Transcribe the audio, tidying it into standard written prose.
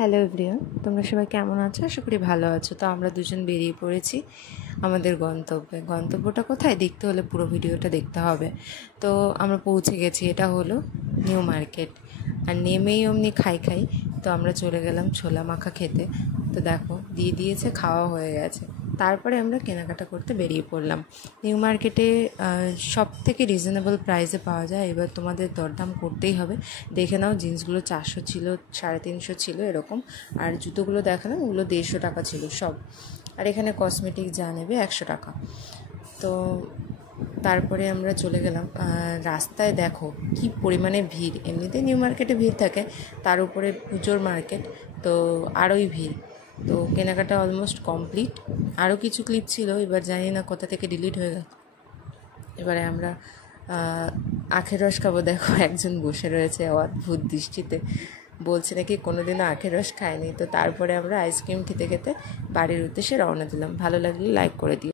Hello everyone, তোমরা সবাই কেমন আছো? আশা করি ভালো আছো। তো আমরা দুজন বেরিয়ে পড়েছি আমাদের গন্তব্যটা কোথায় দেখতে হলে পুরো ভিডিওটা দেখতে হবে। তো আমরা পৌঁছে গেছি, এটা হলো নিউ মার্কেট। আর নেমেই অমনি খাই তো আমরা চলে গেলাম ছোলা মাখা খেতে। তো দেখো দিয়ে দিয়েছে, খাওয়া হয়ে গেছে। তারপরে আমরা কেনাকাটা করতে বেরিয়ে পড়লাম। নিউ মার্কেটে সব থেকে রিজনেবল প্রাইসে পাওয়া যায়। এবার তোমাদের দরদাম করতেই হবে। দেখে নাও, জিন্সগুলো 400 ছিল, 350 ছিল এরকম। আর জুতোগুলো দেখালাম, ওগুলো 150 টাকা ছিল সব। আর এখানে কসমেটিক যা নেবে 100 টাকা। তো তারপরে আমরা চলে গেলাম। রাস্তায় দেখো কি পরিমাণে ভিড়। এমনিতেই নিউ মার্কেটে ভিড় থাকে, তার উপরে পুজোর মার্কেট, তো আরোই ভিড়। তো কেনাকাটা অলমোস্ট কমপ্লিট। আরও কিছু ক্লিপ ছিল, এবার জানি না কোথা থেকে ডিলিট হয়ে গেল। এবারে আমরা আখের রস খাবো। দেখো একজন বসে রয়েছে অদ্ভুত দৃষ্টিতে, বলছে নাকি কোনোদিনও আখের রস খায়নি। তো তারপরে আমরা আইসক্রিম খেতে খেতে বাড়ির উদ্দেশ্যে রওনা দিলাম। ভালো লাগলে লাইক করে দিও।